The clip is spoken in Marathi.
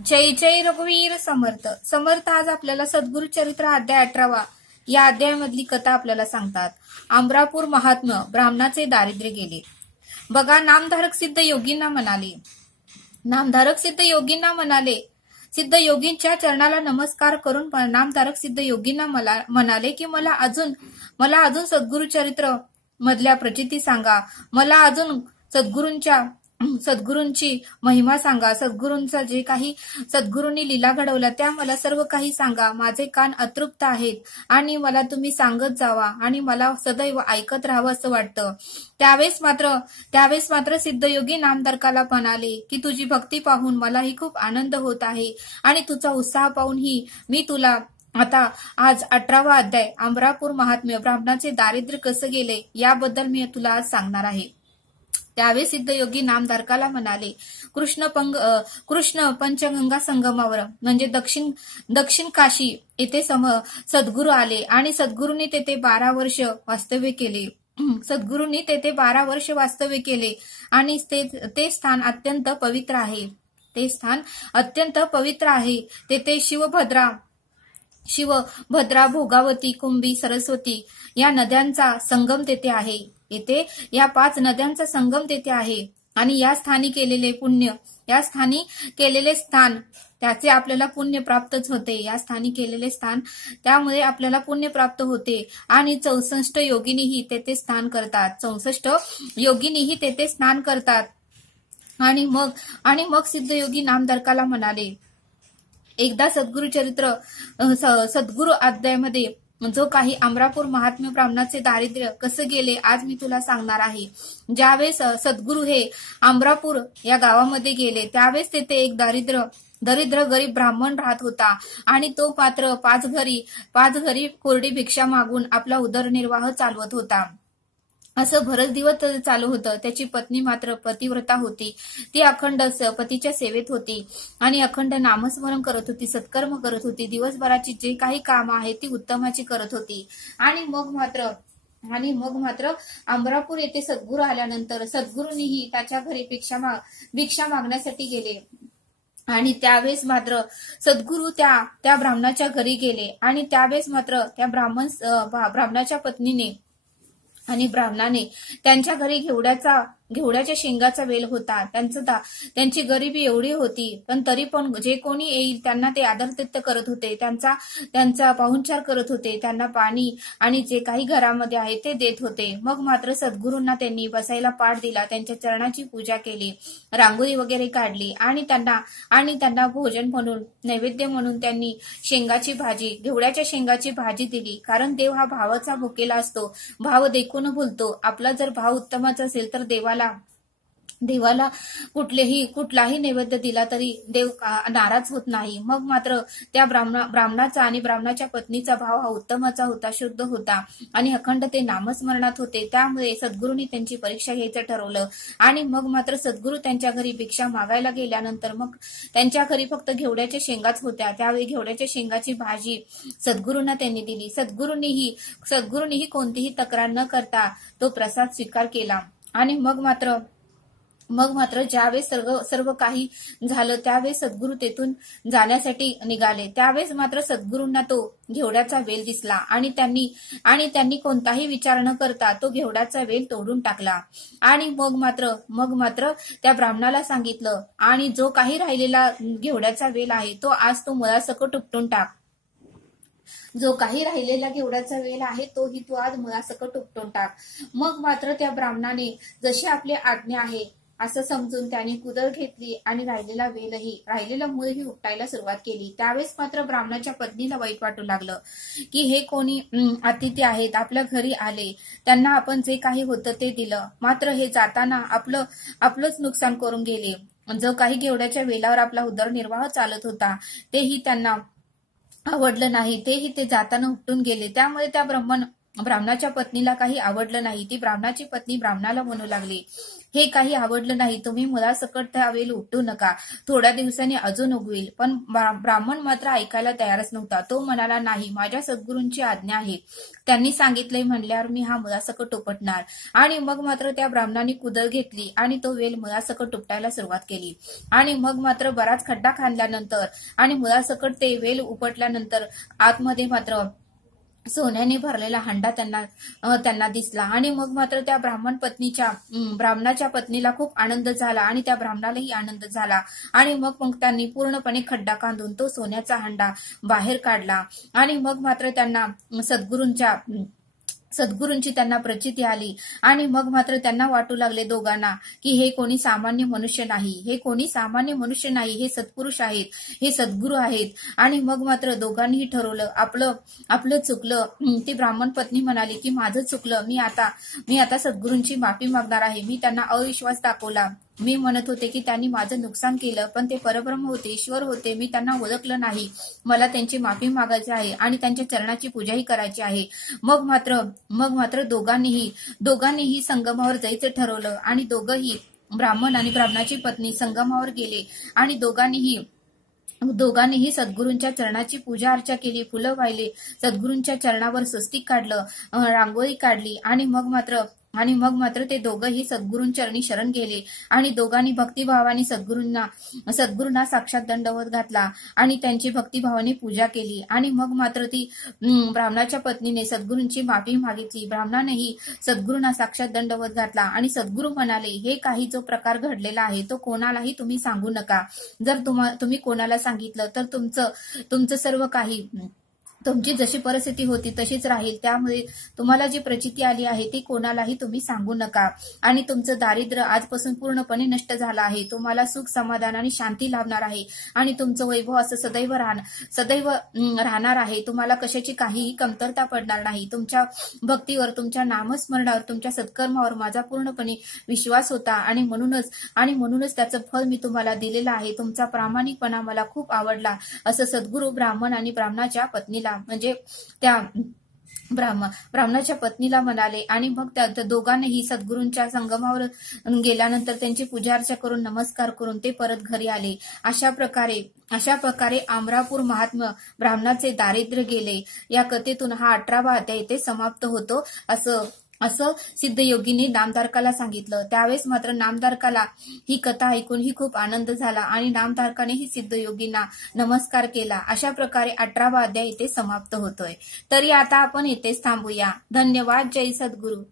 जय जय रघुवीर समर्थ. समर्थ आज आपल्याला सद्गुरु चरित्र अध्याय 18 या अध्यायामधली कथा आपल्याला सांगतात. अमरापूर महात्म्य. ब्राह्मणाचे दारिद्र्य गेले. बघा, नामधारक सिद्ध योगींना म्हणाले, सिद्ध योगींच्या चरणाला नमस्कार करून नामधारक सिद्ध योगींना म्हणाले की मला अजून सद्गुरु चरित्र मधल्या प्रचिती सांगा. मला अजून सद्गुरूंची महिमा सांगा. सद्गुरूंचा जे काही सद्गुरूंनी लीला घडवल्या त्या मला सर्व काही सांगा. माझे कान अतृप्त आहेत आणि मला तुम्ही सांगत जावा आणि मला सदैव ऐकत राहावं असं वाटतं. त्यावेळेस मात्र सिद्धयोगी नामधारकाला म्हणाले की तुझी भक्ती पाहून मलाही खूप आनंद होत आहे आणि तुझा उत्साह पाहूनही मी तुला आता आज 18वा अध्याय अमरापूर महात्म्य ब्राह्मणाचे दारिद्र्य कसं गेले याबद्दल मी तुला आज सांगणार आहे. त्यावेळी सिद्धयोगी नामधारकाला म्हणाले, कृष्ण पंचगंगा संगमावर म्हणजे दक्षिण काशी येथे सद्गुरू आले आणि सद्गुरूंनी तेथे 12 वर्ष वास्तव्य केले. आणि ते स्थान अत्यंत पवित्र आहे. तेथे शिवभद्रा, भोगावती, कुंभी, सरस्वती या नद्यांचा संगम तेथे आहे. येथे या 5 नद्यांचा संगम तेथे आहे आणि या स्थानी केलेले स्थान त्याचे आपल्याला पुण्य प्राप्तच होते. या स्थानी केलेले स्थान त्यामुळे आपल्याला पुण्य प्राप्त होते. आणि 64 योगिनीही तेथे स्नान करतात. आणि मग सिद्धयोगी नामधारकाला म्हणाले, एकदा सद्गुरु अध्यायामध्ये जो काही अमरापूर महात्म्य ब्राह्मणाचे दारिद्र्य कसं गेले आज मी तुला सांगणार आहे. ज्यावेळेस सद्गुरू हे अमरापूर या गावामध्ये गेले त्यावेळेस तेथे एक दरिद्र गरीब ब्राह्मण राहत होता आणि तो मात्र पाच घरी कोरडी भिक्षा मागून आपला उदरनिर्वाह चालवत होता. असं बरेच दिवस चालू होतं. त्याची पत्नी मात्र पतिव्रता होती. ती अखंड पतीच्या सेवेत होती आणि अखंड नामस्मरण करत होती, सत्कर्म करत होती. दिवसभराची जे काही काम आहे ती उत्तमाची करत होती. आणि मग मात्र अमरापूर येथे सद्गुरू आल्यानंतर सद्गुरूंनीही त्याच्या घरी भिक्षा मागण्यासाठी गेले. आणि त्यावेळेस मात्र सद्गुरू त्या ब्राह्मणाच्या घरी गेले आणि त्यावेळेस मात्र त्या ब्राह्मणाच्या पत्नीने आणि ब्राह्मणाने त्यांच्या घरी घेवड्याच्या शेंगाचा वेल होता. त्यांची गरिबी एवढी होती पण तरी पण जे कोणी येईल त्यांना ते आदरातिथ्य करत होते. त्यांचा पाहुणचार करत होते. त्यांना पाणी आणि जे काही घरामध्ये आहे ते देत होते. मग मात्र सद्गुरूंना त्यांनी बसायला पाट दिला, त्यांच्या चरणाची पूजा केली, रांगोळी वगैरे काढली आणि त्यांना भोजन म्हणून नैवेद्य म्हणून त्यांनी घेवड्याच्या शेंगाची भाजी दिली. कारण देव हा भावाचा भुकेला असतो, भाव देखून भुलतो. आपला जर भाव उत्तमाचा असेल तर देवाला कुठलाही नैवेद्य दिला तरी देव नाराज होत नाही. मग मात्र त्या ब्राह्मणाचा आणि ब्राह्मणाच्या पत्नीचा भाव हा उत्तमाचा होता, शुद्ध होता आणि अखंड ते नामस्मरणात होते. त्यामुळे सद्गुरूंनी त्यांची परीक्षा घ्यायचं ठरवलं. आणि मग मात्र सद्गुरू त्यांच्या घरी भिक्षा मागायला गेल्यानंतर मग त्यांच्या घरी फक्त घेवड्याच्या शेंगाच होत्या. त्यावेळी घेवड्याच्या शेंगाची भाजी सद्गुरूंना त्यांनी दिली. सद्गुरूंनीही कोणतीही तक्रार न करता तो प्रसाद स्वीकार केला. आणि मग मात्र ज्यावेळेस सर्व काही झालं त्यावेळेस सद्गुरू तेथून जाण्यासाठी निघाले. त्यावेळेस मात्र सद्गुरूंना तो घेवड्याचा वेल दिसला आणि त्यांनी कोणताही विचार न करता तो घेवड्याचा वेल तोडून टाकला. आणि मग मात्र त्या ब्राह्मणाला सांगितलं, आणि जो काही राहिलेला घेवड्याचा वेल आहे तो आज तो मुळासकट उपटून टाक. जो काही राहिलेला घेवड्याचा वेल आहे तोही तू आज मुळासकट उपटून टाक. मग मात्र त्या ब्राह्मणाने जशी आपली आज्ञा आहे असं समजून त्याने कुदळ घेतली आणि राहिलेलं मूळही उपटायला सुरुवात केली. त्यावेळेस मात्र ब्राह्मणाच्या पत्नीला वाईट वाटू लागलं की हे कोणी अतिथी आहेत, आपल्या घरी आले, त्यांना आपण जे काही होतं ते दिलं, मात्र हे जाताना आपलंच नुकसान करून गेले. जो काही घेवड्याच्या वेलावर आपला उदरनिर्वाह चालत होता तेही त्यांना आवडलं नाही, तेही ते जाताना उपटून गेले. त्यामुळे त्या ब्राह्मणाच्या पत्नीला काही आवडलं नाही. ती ब्राह्मणाची पत्नी ब्राह्मणाला म्हणू लागली, हे काही आवडलं नाही. तुम्ही मुलासकट त्या वेल उपटू नका. थोड्या दिवसांनी अजून उगवेल. पण ब्राह्मण मात्र ऐकायला तयारच नव्हता. तो म्हणाला, नाही, माझ्या सद्गुरूंची आज्ञा आहे. त्यांनी सांगितलंय म्हणल्यावर मी हा मुलासकट उपटणार. आणि मग मात्र त्या ब्राह्मणाने कुदळ घेतली आणि तो वेल मुलासकट उपटायला सुरुवात केली. आणि मग मात्र बराच खड्डा खांदल्यानंतर आणि मुलासकट ते वेल उपटल्यानंतर आतमध्ये मात्र सोन्याने भरलेला हंडा त्यांना दिसला. आणि मग मात्र त्या ब्राह्मणाच्या पत्नीला खूप आनंद झाला आणि त्या ब्राह्मणालाही आनंद झाला. आणि मग त्यांनी पूर्णपणे खड्डा खांदून तो सोन्याचा हंडा बाहेर काढला. आणि मग मात्र त्यांना सद्गुरूंची त्यांना प्रचिती आली. आणि मग मात्र त्यांना वाटू लागले दोघांना की हे कोणी सामान्य मनुष्य नाही, हे सत्पुरुष आहेत, हे सद्गुरू आहेत. आणि मग मात्र दोघांनीही ठरवलं आपलं चुकलं. ती ब्राह्मण पत्नी म्हणाली की माझं चुकलं, मी आता सद्गुरूंची माफी मागणार आहे. मी त्यांना अविश्वास दाखवला. मी म्हणत होते की त्यांनी माझं नुकसान केलं, पण ते परब्रह्म होते, ईश्वर होते. मी त्यांना ओळखलं नाही. मला त्यांची माफी मागायची आहे आणि त्यांच्या चरणाची पूजाही करायची आहे. मग मात्र दोघांनीही संगमावर जायचं ठरवलं. आणि दोघंही ब्राह्मण आणि ब्राह्मणाची पत्नी संगमावर गेले. आणि दोघांनीही सद्गुरूंच्या चरणाची पूजा अर्चा केली, फुलं वाहिले, सद्गुरूंच्या चरणावर स्वस्तिक काढलं, रांगोळी काढली. आणि मग मात्र ते दोघंही सद्गुरूंचरणी शरण गेले. आणि दोघांनी भक्तिभावाने सद्गुरूंना साक्षात दंडवत घातला आणि त्यांची भक्तिभावाने पूजा केली. आणि मग मात्र ती ब्राह्मणाच्या पत्नीने सद्गुरूंची माफी मागितली. ब्राह्मणानेही सद्गुरूंना साक्षात दंडवत घातला. आणि सद्गुरू म्हणाले, हे काही जो प्रकार घडलेला आहे तो कोणालाही तुम्ही सांगू नका. जर तुम्ही कोणाला सांगितलं तर तुमचं सर्व काही, तुमची जशी परिस्थिती होती तशीच राहील. त्यामुळे तुम्हाला जी प्रचिती आली आहे ती कोणालाही तुम्ही सांगू नका. आणि तुमचं दारिद्र्य आजपासून पूर्णपणे नष्ट झालं आहे. तुम्हाला सुख, समाधान आणि शांती लाभणार आहे. आणि तुमचं वैभव असं सदैव राहणार आहे. तुम्हाला कशाची काहीही कमतरता पडणार नाही. तुमच्या भक्तीवर, तुमच्या नामस्मरणावर, तुमच्या सत्कर्मावर माझा पूर्णपणे विश्वास होता. आणि म्हणूनच त्याचं फळ मी तुम्हाला दिलेलं आहे. तुमचा प्रामाणिकपणा मला खूप आवडला, असं सद्गुरू ब्राह्मण आणि ब्राह्मणाच्या पत्नीला, म्हणजे त्या ब्राह्मणाच्या पत्नीला म्हणाले. आणि मग त्या दोघांनीही सद्गुरूंच्या संगमावर गेल्यानंतर त्यांची पूजा अर्चा करून, नमस्कार करून ते परत घरी आले. अशा प्रकारे अमरापूर महात्म्य, ब्राह्मणाचे दारिद्र्य गेले, या कथेतून हा 18वा अध्याय इथे समाप्त होतो. असं सिद्धयोगीने नामधारकाला सांगितलं. त्यावेळेस मात्र नामधारकाला ही कथा ऐकून ही खूप आनंद झाला आणि नामधारकानेही सिद्धयोगींना नमस्कार केला. अशा प्रकारे 18वा अध्याय इथे समाप्त होतोय. तरी आता आपण इथेच थांबूया. धन्यवाद. जय सद्गुरू.